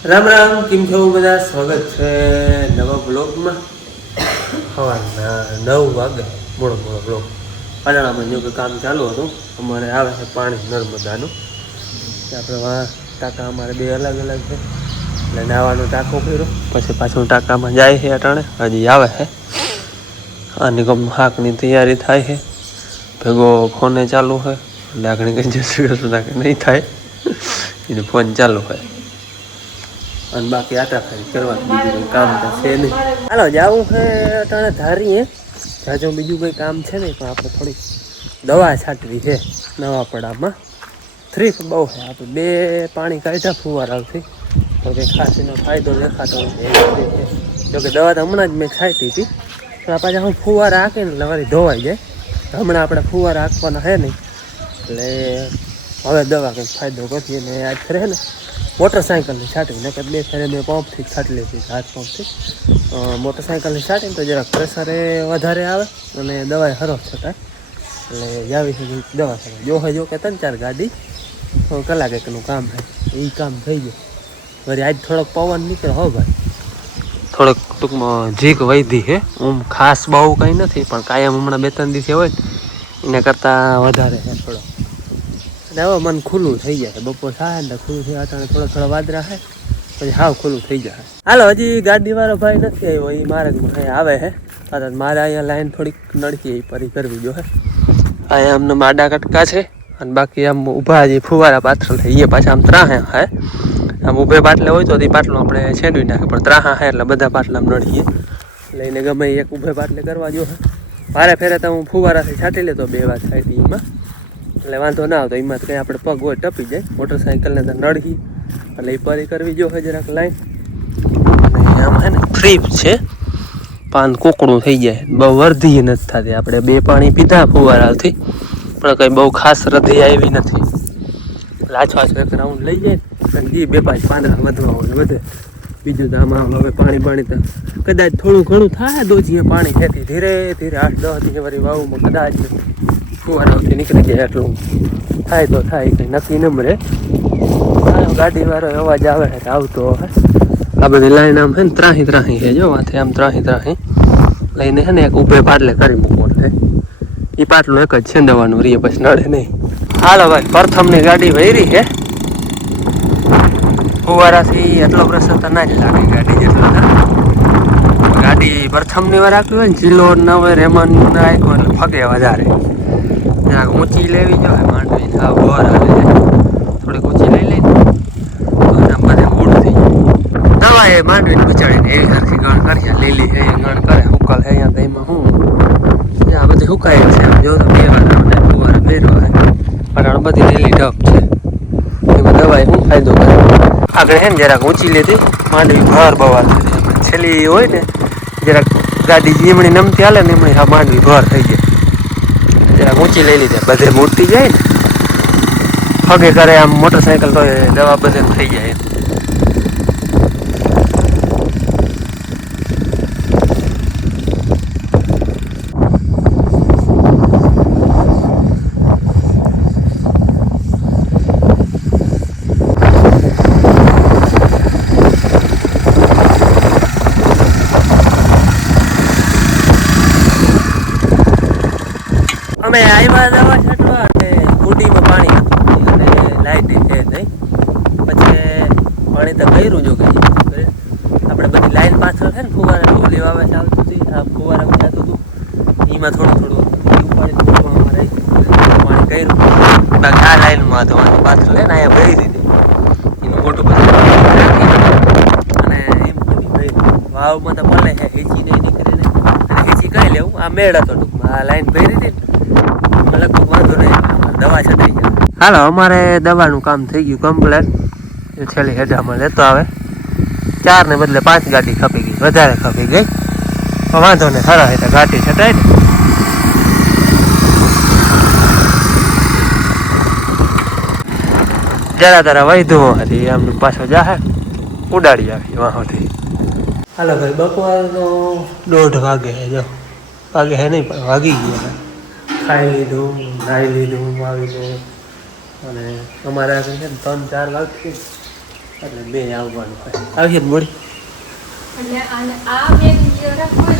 રામ રામ, કેમ છો બધા? સ્વાગત છે નવા બ્લોગમાં. સવારના 9 વાગે મોડો બ્લોગ. પાટણામાં જો કે કામ ચાલુ હતું. અમારે આવે છે પાણી નર્મદાનું. આપણે ટાંકા અમારે બે અલગ અલગ છે. એટલે નાવાનો ટાંકો કર્યો, પછી પાછું ટાંકામાં જાય છે. અટાણે હજી આવે છે. આની ગમ હાકની તૈયારી થાય છે. ભેગો ફોને ચાલુ છે. એટલે આગળ કંઈ જશું કે નહીં થાય, એને ફોન ચાલુ હોય. અને બાકી આટાફારી કરવાનું, બીજું કંઈ કામ તો છે નહીં. હાલો જવું છે અટાણે ધારીએ. જાજો બીજું કંઈ કામ છે નહીં, પણ આપણે થોડીક દવા છાંટવી છે નવાપડામાં. થ્રીપ બહુ છે. આપણે બે પાણી કાઢ્યા ફુવારાથી, પણ કંઈ ખાસ એનો ફાયદો દેખાતો નથી. જોકે દવા તો હમણાં જ મેં છાંટી હતી, પણ પાછા હું ફુવારા હાંકીને એટલે વળી ધોવાઈ જાય. હમણાં આપણે ફુવારા હાંકવાના છે નહીં, એટલે હવે દવા કંઈક ફાયદો કરતી. અને આજ ફરે ને મોટરસાઇકલની છાંટી નકર બે ફેરે મેં પંપથી છાંટી લીધી, હાથ પંપથી. મોટરસાઇકલની છાંટીને તો જરાક પ્રેશરે વધારે આવે અને દવાએ હરફ છટાય. એટલે જાવી સુધી દવા છટાય. જો કે 3-4 ગાડી કલાક એકનું કામ થાય, એ કામ થઈ ગયું. વળી આજ થોડોક પવન નીકળે હો ભાઈ, થોડોક ટૂંકમાં જીક વધી છે. ખાસ બહુ કંઈ નથી, પણ કાયમ હમણાં 2-3 દિવસે હોય ને એના કરતાં વધારે છે થોડો. અને હવે મન ખુલ્લું થઈ જાય. બપોર થાય ને ખુલ્લું થઈ જાય. થોડા વાદરા છે પછી હાવ ખુલ્લું થઈ જાય. હાલો, હજી ગાડીવાળો ભાઈ નથી આવ્યો, એ માર્ગમાં આવે છે. મારે અહીંયા લાઈન થોડીક નડકી એ પરી કરવી જો હે. અહીંયા અમને માડા કટકા છે, અને બાકી આમ ઊભા જે ફુવારા પાથર છે એ પાછા આમ ત્રાહા હે. આમ ઊભે પાટલે હોય તો એ પાટલો આપણે છેડવી નાખે, પણ ત્રાહા હે એટલે બધા પાટલા નડીએ. લઈને ગમે એક ઊભે પાટલે કરવા જો હે. વારે ફેરે તો હું ફુવારાથી છાંટી લેતો 2 વાર છાંટી એમાં, એટલે વાંધો ના આવતો. એમાં કંઈ આપણે પગ હોય ટપી જાય. મોટરસાઇકલને તો નડકી એટલે એ પરી કરવી જો હોય જરાક લાઈન. અને આમાં હે ને થ્રીપ છે, પાન કોકડું થઈ જાય. બહુ વર્ધી નથી થતી. આપણે 2 પાણી પીધા ફુવારાથી, પણ કંઈ બહુ ખાસ રધી આવી નથી. લાછો એક રાઉન્ડ લઈ જાય અને 2-5 પાંદડા વધવા હોય વધે. બીજું તો આમાં હવે પાણી તો કદાચ થોડું ઘણું થાય. દોજીએ પાણી ખેતી ધીરે ધીરે 8-10 દી વળી વાવમાં કદાચ ફુવારાથી નીકળી જાય એટલું થાય તો થાય, કંઈ નક્કી ન મળે. ગાડીવાળો અવાજ આવે છે આવતો હવે. આ બધી લાઈન આમ છે ને ત્રાહી છે. જો માથે આમ ત્રાહી લઈને છે ને એક ઊભે પાટલે કરી મૂકવાનું છે. એ પાટલું એક જ છેંદવાનું રહીએ, પછી નડે નહીં. હાલો ભાઈ, પ્રથમની ગાડી વહેરી છે. ફુવારાથી એટલો પ્રેશર તો ના જ લાગે ગાડી જેટલો. ગાડી પ્રથમની વાર આપ્યું હોય ને, જીલો ન હોય, રેમન ના આપ્યો એટલે ફગે વધારે. જરાક ઊંચી લેવી જોઈએ માંડવી. હા, બોર આવે છે, થોડીક ઊંચી લઈ લઈને તો બધે મૂળ થઈ જાય. દવા એ માંડવીને બચાડીને એવી સરખી ગણ કરીએ. લીલી છે એ ગણ કરે, હુકલ છે અહીંયા તો એમાં શું આ બધી હુકાય છે. જો તો 2 વાર ફુવારા ફેરવા પણ બધી લીલી ઢપ છે. એમાં દવાએ શું ફાયદો કરે? આગળ છે ને જરાક ઊંચી લીધી માંડવી ભર બવાર થઈ. છેલ્લી હોય ને જરાક ગાડી જીમણી નમતી હાલે ને એમાં માંડવી ભર થઈ જાય. જરાક ઊંચી લઈ લીધે બધે મૂર્તિ જાય ને ફગે કરે આમ મોટરસાઇકલ તો દવા બધે થઈ જાય. અમે આવ્યા દવા છાંટવા અને કુડીમાં પાણી હતું અને લાઇટ છે નહીં. પછી પાણી તો કર્યું જો કે આપણે બધી લાઈન પાછળ છે ને ફુવારા ઓલી વાવે ચાલતું હતી, આ ફુવારા જતું હતું એમાં થોડું ઉપાડી રહી પાણી કર્યું. બાકી આ લાઈનમાં ધોવાની પાછળ લે ને અહીંયા ભરી દીધી એનું ખોટું પછી અને એમ બધી વાવમાં તો પડે છે. હેચી નહીં નીકળે નહીં અને હેચી કઈ લેવું. આ મેળ હતો ટૂંકમાં. આ લાઈન ભરી દીધી લગભગ વાંધો નહીં, દવા છટાઈ જાય. હાલો, અમારે દવાનું કામ થઈ ગયું કમ્પ્લેટ. છેલ્લી હેજામાં લેતો આવે. 4 ને બદલે 5 ગાડી ખપી ગઈ, વધારે ખપી ગઈ. વાંધો નહીં, સારા હેઠા ગાડી છટાય ને. જરા તારા વૈધું હતી આમ પાછો જાહે ઉડાડી આવી વાહોથી. હાલો ભાઈ, બપોરનો 1:30 વાગે છે. જો વાગે હે નહીં પણ વાગી ગયા. ખાઈ લીધું, નાહી લીધું આવીને, અને અમારે આગળ છે ને 3-4 વાગશે એટલે બે આવવાનું હોય આવીએ મોડી અને આ મેં જે રાખો ને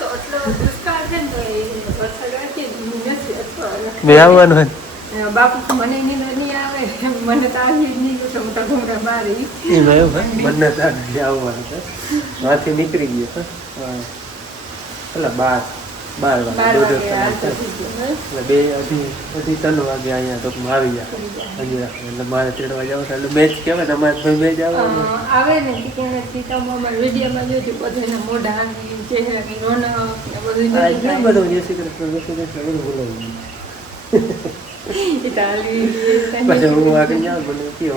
તો એટલો દુષ્કાળ છે ને તો એ વરસાદ આવશે નથી અથવા બે આવવાનું હોય બાપુ મને નહીં આવે મને તો આવી જ નહીં તો મોટા ઘોડા મારી એમાં એવું હોય મને તો આવવાનું છે માંથી નીકળી ગયો એટલે 12 વાગે એટલે 2-3 વાગે અહીંયા ટૂંકમાં આવી જાય એટલે મારે તેડવા જાવ એટલે મેચ કહેવાય ને અમારે મેચ આવે ને સીતામાં વિડીયોમાં જોયું બધાના મોઢા ચહેરાની રોનક બધું જય શ્રી કૃષ્ણ બધું બોલાવી પછી હું આગળ જાઉં મને કે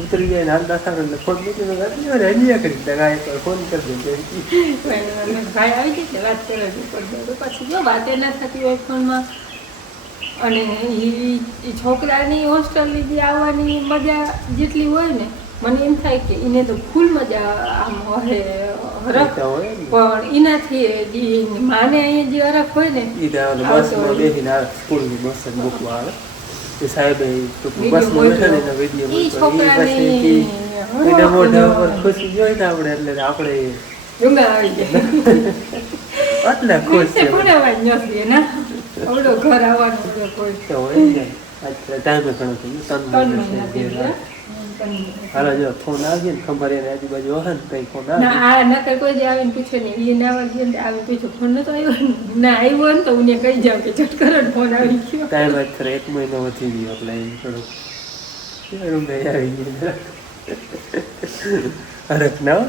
ઉતરી જાય ને હાલ દાખા એટલે ફોન મૂકીને હજી કરી ફોન કરી દે ભાઈ આવી જશે વાત કરવાની પછી જો વાત ના થતી હોય ફોનમાં અને એ છોકરાની હોસ્ટેલની જે આવવાની મજા જેટલી હોય ને મને એમ થાય કે એને તો ફૂલ મજા આમ હરખ પણ એનાથી માને અહીંયા જે હરખ હોય ને બસમાં બેસીને સ્કૂલની બસ જ મૂકવા આવે એ સાહેબ બસમાં બેઠા ને વિડીયો મોઢા ઉપર ખુશી જોઈ ને આપણે એટલે આપણે ડુંગા આવી જાય એટલે ખુશ છે ઘર આવવાનું કોઈ ટાઈમે ઘણો થઈ હાલો જો ફોન આવી ને ખબર એને આજુબાજુ હશે ને કઈ ફોન આવે ના કોઈ જ આવીને પૂછે ને એ ના આવી પૂછો ફોન નતો આવ્યો ના આવ્યો ને તો હું કહી જાઉં કે ચટ કરો ને ફોન આવી ગયો ટાઈમ જ ખરે 1 મહિનો વધી ગયો એટલે થોડુંક આવી ગયું અરે ના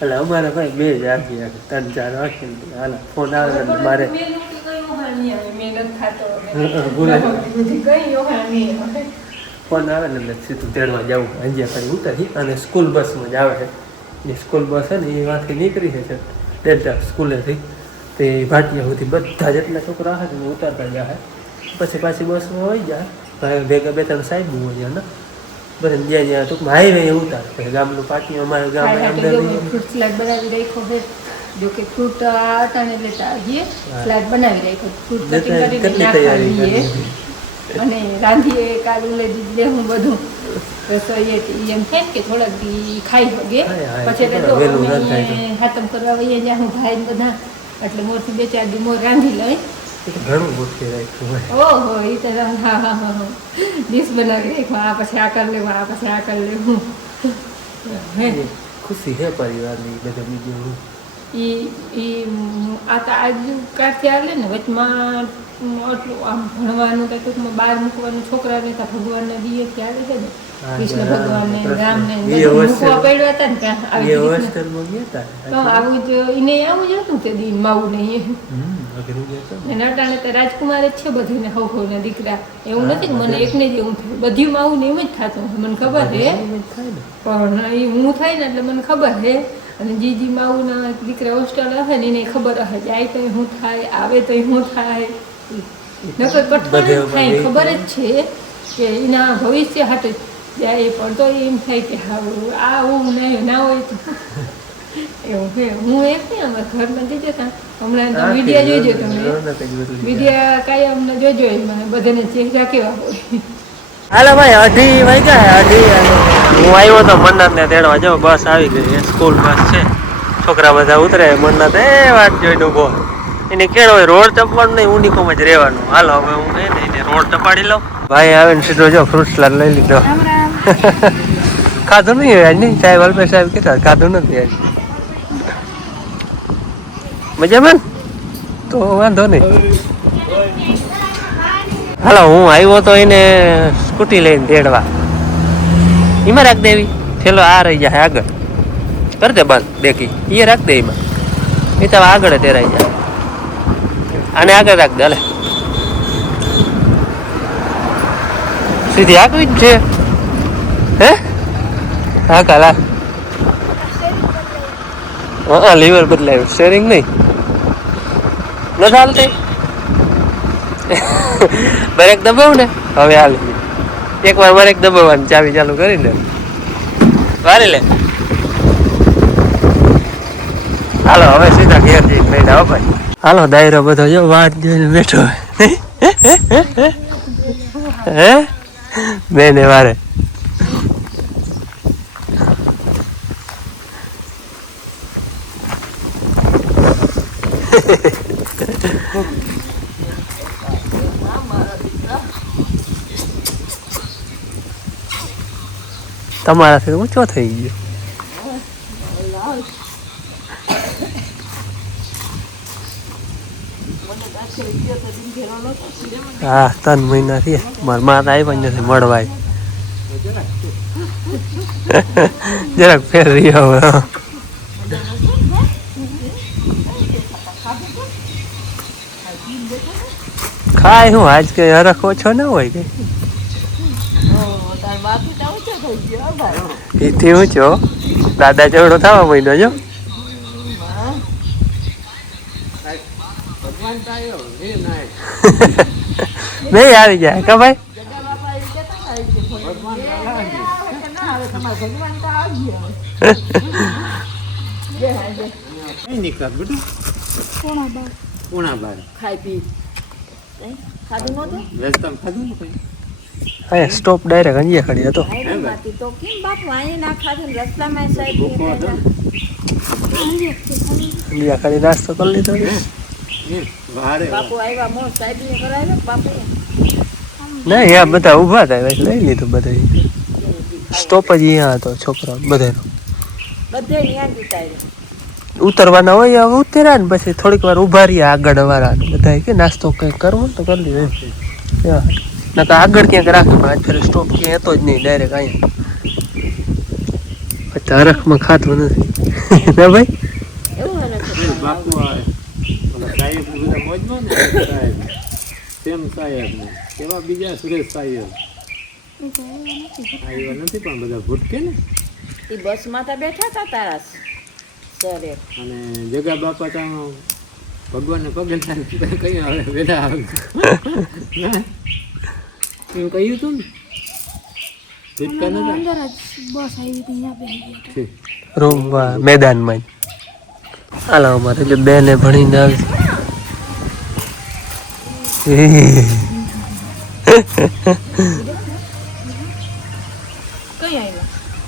એટલે અમારે ભાઈ બે જ રાખી 3-4 રાખી હાલ ફોન આવે ને મારે ફોન આવે ને એટલે સીધું તેડવા જવું અંજિયા કરી ઉતરી અને સ્કૂલ બસમાં જ આવે છે જે સ્કૂલ બસ છે ને એ વાંથી નીકળી છે ડેલ્ટા સ્કૂલેથી તે ભાટિયા સુધી બધા જેટલા છોકરા હશે ને ઉતારતા જાય પછી પાછી બસમાં હોય જાય ભેગા 2-3 સાહેબ હોય ને બધા જ્યાં જ્યાં ટૂંકમાં હાઈવે ઉતાર પછી ગામનું પાટી અમારે ગામ ફ્રૂટ સલાડ બનાવી રાખ્યો છે જો કે ફ્રૂટ અટાણે લેતા આવીએ સલાડ બનાવી રાખ્યો ફ્રૂટ કટિંગ કરીને અને રાંધીએ કાલ લઈ દીધે હું બધું રસોઈ એમ થાય કે થોડાક દી ખાઈ વગે પછી હાથમ કરવા વઈએ જ્યાં હું ભાઈ બધા એટલે મોરથી 2-4 દી મોર રાંધી લઈ ઘણું ગોઠવી રાખ્યું ઓહો એ તો હા ડીશ બનાવી રાખ્યું આ પછી આ કરી લેવું આ પછી આ કરી લેવું ખુશી છે પરિવારની બધા બીજું આ તો આજ કાઢતી આવે ને વચમાં એટલું આમ ભણવાનું કે ટૂંકમાં બહાર મૂકવાનું છોકરાને તો ભગવાનના દિયેથી આવે છે ને કૃષ્ણ ભગવાનને રામને મૂકવા પડ્યા હતા ને તો આવું જ એને આવું જ હતું તે દિન માવું નહીં નટાણે તો રાજકુમાર જ છે બધીને હવને દીકરા એવું નથી કે મને એકને જ એવું થયું બધું માવું ને એમ જ થતું મને ખબર છે પણ એ હું થાય ને એટલે મને ખબર છે અને જીજી માવુના દીકરા હોસ્ટેલ હશે ને એને ખબર હશે જાય તો શું થાય આવે તો શું થાય નકર કઠણ થાય ખબર જ છે કે એના ભવિષ્ય હાટે જાય પણ તો એમ થાય કે હા આવું નહીં ના હોય તો એવું છે હું એક નહીં અમારા ઘરમાં જઈ જતા હમણાં તો વિડીયો જોઈજો તમે વિડીયો કાંઈ અમને જોજો એમાં બધાને ચહેરા કેવા હોય હાલો ભાઈ 2:30 વાગ્યા 2:30 હું આવ્યો તો મન્નત ને તેડવા જો બસ આવી ગઈ સ્કૂલ બસ છે છોકરા બધા ઉતરે મન્નત એ વાત જોઈને ઉભો એને કેળો હોય રોડ ચપવાનું નહીં ઉનિકોમ જ રહેવાનું હાલો હવે હું એને રોડ ચપાડી લઉં ભાઈ આવે ને સીધો જો ફ્રૂટ સલાડ લઈ લીધો ખાધું નહીં આજ નહીં સાહેબ અલ્પેશ સાહેબ કીધા ખાધું નથી આજ મજામાં તો વાંધો નહીં હાલો હું આવ્યો તો એને સ્કૂટી લઈને તેડવા એમાં રાખ દેવી છેલ્લો આ રહી જાય આગળ કરી દે બંધ દેખી એ રાખ દે એમાં એ તો આગળ તેરાઈ જાય આને આગળ રાખ દે હાલે સીધી આગળ જ છે હે હા કાલા હા લીવર બદલાયું સ્ટેરિંગ નહીં ન ચાલતી બ્રેક દબાવ ને હવે હાલ એકવાર બ્રેક દબાવવાની ચાવી ચાલુ કરી લે વારી લે હાલો હવે સીધા ઘેર જઈને લઈ જાઓ ભાઈ હાલો દાયરો બધો જો વાત જોઈને બેઠો હે બેને વારે તમારાથી ઊંચો થઈ ગયો. હા 3 મહિના થયા મારા માં આવ્યા નથી મળવાય. જરાક ફેર રહ્યો હવે. ખાય હું આજ કઈ હરખ ઓછો ના હોય કે એથી ઊંચો દાદા ચવડો થવા મહિનો જો. નહીં આવી જાય કે ભાઈ સ્ટોપ ડાયરેક્ટ અંજિયા ખડી હતો. અંજિયા ખડી નાસ્તો કરી લીધો. નહીં આ બધા ઉભા થાય લઈ લીધું બધા. સ્ટોપ જ અહીંયા હતો છોકરા બધાનો. ઉતરવાના હોય હવે ઉતર્યા ને પછી થોડીક વાર ઉભા રહ્યા આગળ વાળા બધા કે નાસ્તો કંઈક કરવો તો કરી લીધો. ના તો આગળ ક્યાંક રાખ્યું આજ ફેર સ્ટોપ ક્યાંય હતો જ નહીં ડાયરેક્ટ અહીંયા. હરખમાં ખાતું નથી ના ભાઈ. બીજા સુરેશ સાહેબ નથી પણ બધા ભૂટકે ને એ બસમાં તો બેઠા હતા તારા સર અને જગા બાપા તો ભગવાનને પગે કઈ હવે બેઠા એમ કહ્યું હતું ને રૂમમાં મેદાનમાં હાલો અમારે એટલે બેને ભણીને આવી.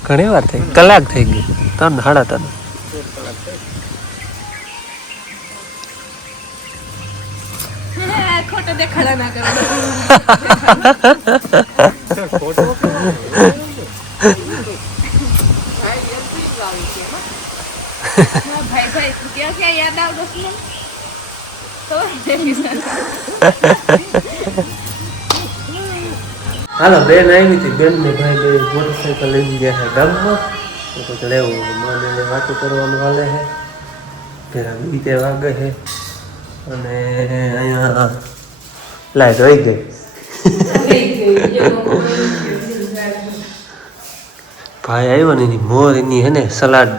ઘણી વાર થઈ કલાક થઈ ગઈ 3 સાડા 3. ખોટો દેખાડા ના કરો. ભાઈ ભાઈ ક્યાં યાદ આવતો તો હાલો બેન આવી હતી. બેન ને ભાઈ બે મોટરસાઇકલ લઈને ગયા છે ગામમાં. તો લેવું મને વાતો કરવાનું હાલે છે. પેલા 2 વાગે છે અને અહીંયા લાઈટ વહી ગઈ. ભાઈ આવ્યો ને એની મોર એની હે ને સલાડ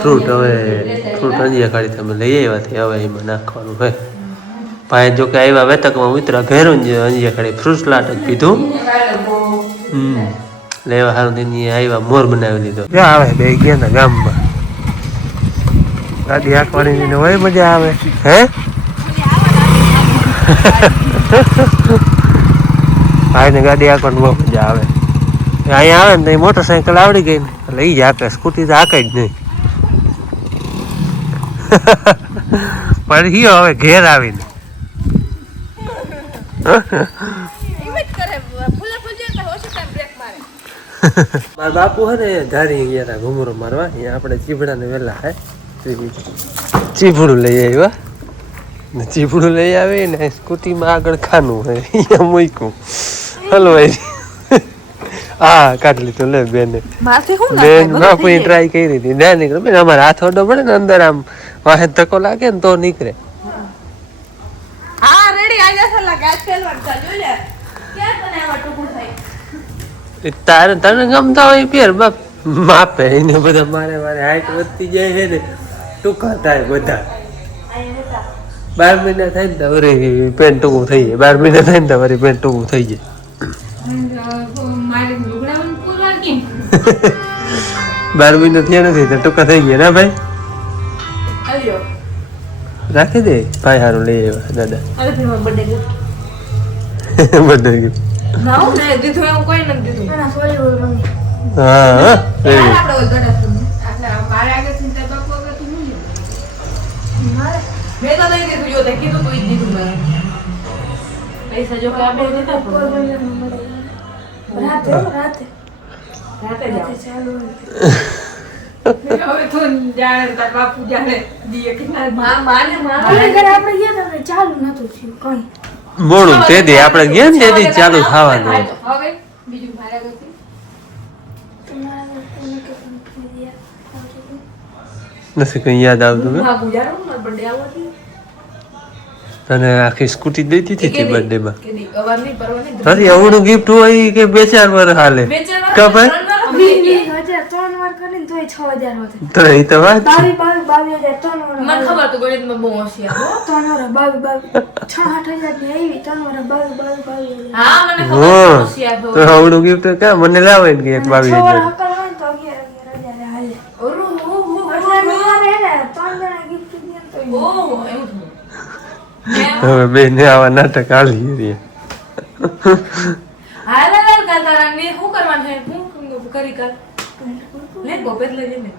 ફ્રૂટ હવે ફ્રૂટ અંજીયા કાઢી તમે લઈ આવ્યા હતી હવે એમાં નાખવાનું હોય. ભાઈ જો કે આવ્યા વેતકમાં ઉતરા ઘેરું જ અંજીયા કાઢી ફ્રૂટ સલાડ જ પીધું. લેવા સારું તેની આવ્યા મોર બનાવી દીધો. ક્યાં આવે બે ગયા ને ગામમાં ગાડી આંકવાની હોય મજા આવે હે. ભાઈ ને ગાડી આંકવાની બહુ મજા આવે. અહીંયા આવે ને તો મોટરસાઇકલ આવડી ગઈ ને લઈ જાય આકે સ્કૂટી તો આકે જ નહીં. પણ હવે ઘેર આવીને મારા બાપુ હે ને ધારી ગયા હતા ઘુમરો મારવા. અહીંયા આપણે ચીભડા ને વેલા હે ચીભડું લઈ આવ્યા ને ચીભડું લઈ આવી ને સ્કૂટીમાં આગળ ખાનું હોય અહીંયા મૂક્યું હલવાઈ. હા કાઢ લીધું લે બેને. બેન બાપુ ટ્રાય કરી હતી ના નીકળે. બેન અમારે હાથ ઓડો પડે ને અંદર આમ વાહે ધક્કો લાગે ને તો નીકળે. તારે તને ગમતા હોય પેર બાપ માપે એને બધા મારે મારે હાઈટ વધતી જાય છે ને ટૂંકા થાય બધા. 12 મહિના થાય ને તો વળી પેન્ટ ટૂંકું થઈ જાય. 12 મહિના થાય ને તો વળી પેન્ટ ટૂંકું થઈ જાય. 12 મહિના થયા નથી તો ટૂંકા થઈ ગયા ના ભાઈ. રાખી દે ભાઈ સારું લઈ આવ્યા દાદા. બર્થડે ગિફ્ટ હા રાતે જાઓ. ચાલુ હવે તો જાણે તાર બાપુ જાણે દીએ કે ના દીએ. માને આપણે ઘરે આપણે ગયા હતા ને ચાલુ નતું થયું કઈ. મોડું તે દી આપણે ગયા ને તે દી ચાલુ થવાનું હવે બીજું મારા ગતિ તમારા કોને કે પણ નથી કઈ યાદ આવતું કે હા ગુજારો મારો બર્થડે આવવાથી તને આખી સ્કૂટી દઈ દીધી હતી બર્થડે માં કે દી અવાર નહીં પરવા નહીં તારી આવડું ગિફ્ટ હોય કે 2-4 વાર હાલે કા ભાઈ 3 વાર કરીને તોય 6000 હોતે. તો એ તો વાત છે. 22,000 3 વાર મને ખબર તો ગણિતમાં બહુ હોશિયાર હો. 3 વાર 6-8,000 ની આવી 3 વાર 22,000 હા મને ખબર હા. છે હોશિયાર તો આવડું ગિફ્ટ કા મને લાવે ને કે એક 22,000 હકલ હોય તો 11,000 હાલે. ઓરો એટલે મને એને 3 જણા gift દીધું તો ઓહો એવું થયું. હવે બેને આવા નાટક હાલી રહ્યા હાલ હાલ કાલ તારા ને શું કરવાનું છે હું કરી કાલ લે ગોપેત લઈ લે ને